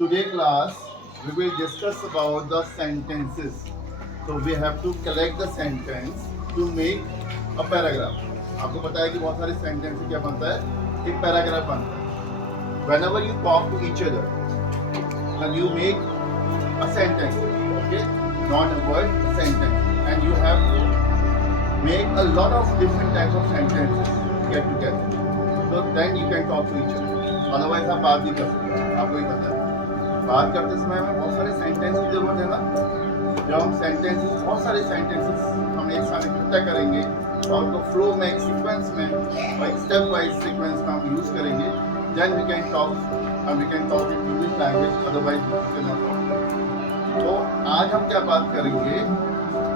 today class we will discuss about the sentences. So we have to collect the sentence to make a paragraph. आपको पता है कि बहुत सारे sentence क्या बनता है, एक पैराग्राफ बनता है. Whenever you talk to each other, then you make a sentence, okay? Not a word, a sentence, and you have to make a lot of different types of sentences get together. So then you can talk to each other. Otherwise आप बात नहीं कर सकते. आपको ही पता है. बात करते समय में बहुत सारे सेंटेंस की जरूरत है ना. जब हम सेंटेंसेस, बहुत सारे सेंटेंसेस हम एक साथ इकट्ठा करेंगे और उनको फ्लो में, एक सीक्वेंस में, और एक स्टेप वाइज सीक्वेंस में हम यूज करेंगे, then we can talk in English language, otherwise we can not talk. तो आज हम क्या बात करेंगे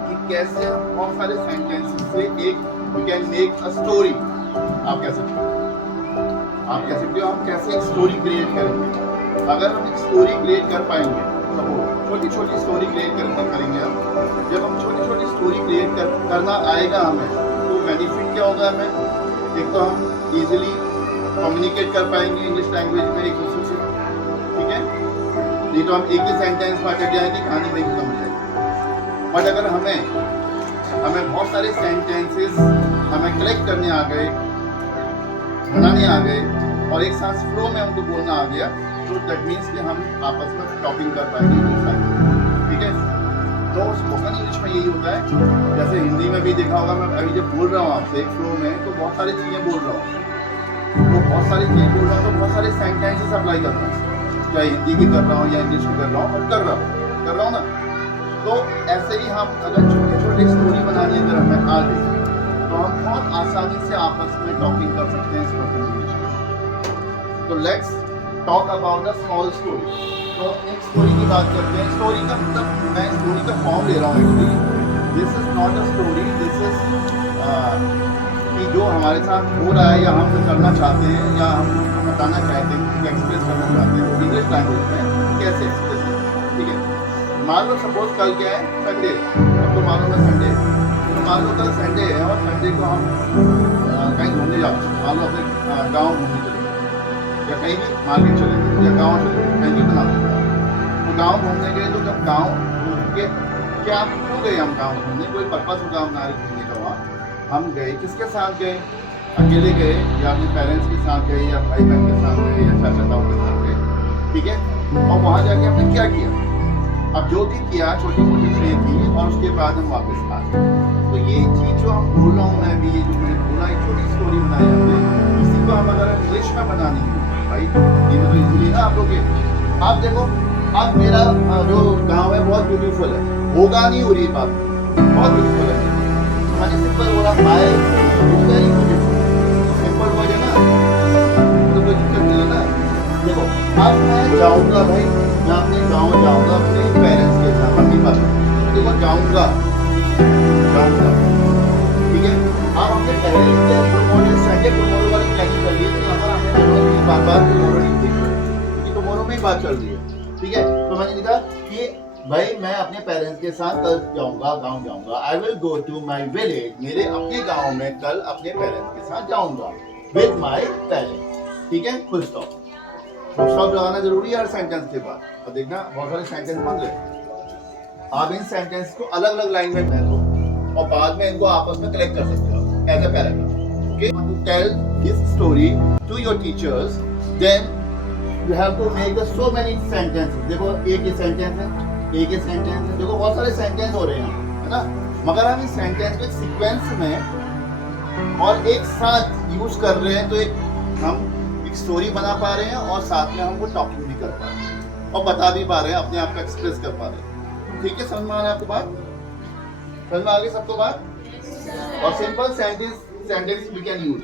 कि कैसे हम बहुत सारे सेंटेंसेस से एक we can make a story. आप कह सकते हो हम कैसे एक स्टोरी क्रिएट करेंगे. अगर हम एक स्टोरी क्रिएट कर पाएंगे, छोटी छोटी स्टोरी क्रिएट करेंगे हम. जब हम छोटी छोटी स्टोरी क्रिएट करना आएगा हमें, तो बेनिफिट क्या होगा हमें. एक तो हम इजीली कम्युनिकेट कर पाएंगे इंग्लिश लैंग्वेज में एक दूसरे से, ठीक है. नहीं तो हम एक ही सेंटेंस में अटक जाएंगे, कहानी नहीं खत्म हो जाएगी. बट अगर हमें बहुत सारे सेंटेंसेस हमें कलेक्ट करने आ गए, बनाने आ गए, और एक साथ फ्लो में हमको बोलना आ गया, तो दैट मीन्स कि हम आपस में टॉकिंग कर पाएंगे इंग्लिश लैंग्वेज, ठीक है. तो स्पोकन इंग्लिश में यही होता है. जैसे हिंदी में भी देखा होगा, मैं अभी जब बोल रहा हूँ आपसे एक फ्लो में, तो बहुत सारी चीज़ें बोल रहा हूँ, तो बहुत सारे सेंटेंसेस अप्लाई कर रहा हूँ, चाहे हिंदी की कर रहा हूँ या इंग्लिश की कर रहा हूँ, और कर रहा हूँ ना. तो ऐसे ही हम अगर छोटे छोटे स्टोरी बनाने अगर हमें आ गए, तो हम बहुत आसानी से आपस में टॉकिंग कर सकते हैं स्पोकन इंग्लिश में. तो let's talk about the small story. तो एक स्टोरी की बात करते हैं. स्टोरी का मतलब, मैं स्टोरी का फॉर्म ले रहा हूँ actually. This is not a story, this is कि जो हमारे साथ हो रहा है या हम जो करना चाहते हैं या हम उसको बताना चाहते हैं, एक्सप्रेस करना चाहते हैं, वो इंग्लिश लैंग्वेज में कैसे एक्सप्रेस करें, ठीक है. मान लो सपोज कल क्या है, संडे. अब तो मालूम है संडे, तो मान लो कल संडे है और संडे को हम कहीं घूमने जाते हैं. मान लो अपने गाँव घूमने चले या कहीं भी मार्केट चले गए या गाँव चले गए, कहीं भी बना लो. तो गाँव घूमने गए, तो जब गाँव घूम के क्या क्यों गए हम गाँव घूमने, कोई पर्पस होगा हमारे घूमने का. वहाँ हम गए, किसके साथ गए, अकेले गए या अपने पेरेंट्स के साथ गए या भाई बहन के साथ गए या चाचा ताऊ के साथ गए, ठीक है. और वहाँ जाके हमने क्या किया, अब जो भी किया छोटी मोटी चीज़ें थी, और उसके बाद हम वापस आ गए. तो ये चीज़ जो हम बोल रहा हूँ मैं भी, ये जो मैंने बोला, एक छोटी स्टोरी बनाई हमने, इसी को हम अगर इंग्लिश में बनानी है भाई, ये तो इजीली ना आप लोग. आप देखो, अब मेरा जो गाँव है बहुत ब्यूटीफुल है, होगा नहीं हो रही बात, बहुत ब्यूटीफुल है. मैंने सिंपल बोला, hi very beautiful, simple word है ना, तो कोई दिक्कत नहीं है ना. देखो, अब मैं जाऊँगा भाई, मैं अपने गाँव जाऊँगा अपने पेरेंट्स के साथ, मम्मी पापा, देखो जाऊँगा, ठीक है. आप अपने पेरेंट्स के टुमारो संडे टुमारो वाली प्लानिंग कर लिए, तो यहाँ पर हमने बार टुमारो नहीं देखा, क्योंकि टुमारो में ही बात चल रही है, ठीक है. तो मैंने लिखा कि भाई मैं अपने पेरेंट्स के साथ कल जाऊँगा, गाँव जाऊँगा. I will go to my village, मेरे अपने गाँव में कल अपने पेरेंट्स के साथ जाऊँगा विद माई पेरेंट्स, ठीक है. Full stop. फुल स्टॉप लगाना जरूरी है हर सेंटेंस के बाद. और देखना बहुत सारे सेंटेंस बन गए. आप इन सेंटेंस को अलग अलग लाइन में पढ़ लो और बाद में इनको आपस में कलेक्ट कर सकते हो as a paragraph. Okay, to tell this story to your teachers, then you have to make the so many sentences. देखो एक ही सेंटेंस है, देखो बहुत सारे सेंटेंस हो रहे हैं, है ना. मगर हम इस सेंटेंस को एक सीक्वेंस में और एक साथ यूज कर रहे हैं, तो एक हम एक स्टोरी बना पा रहे हैं और साथ में हम वो टॉकिंग भी कर पा रहे हैं और बता भी पा रहे हैं, अपने आप को एक्सप्रेस कर पा रहे हैं. ठीक है, समझ में आ रहा है आपको बात? समझ में आ गई सबको बात? और simple sentence we can use.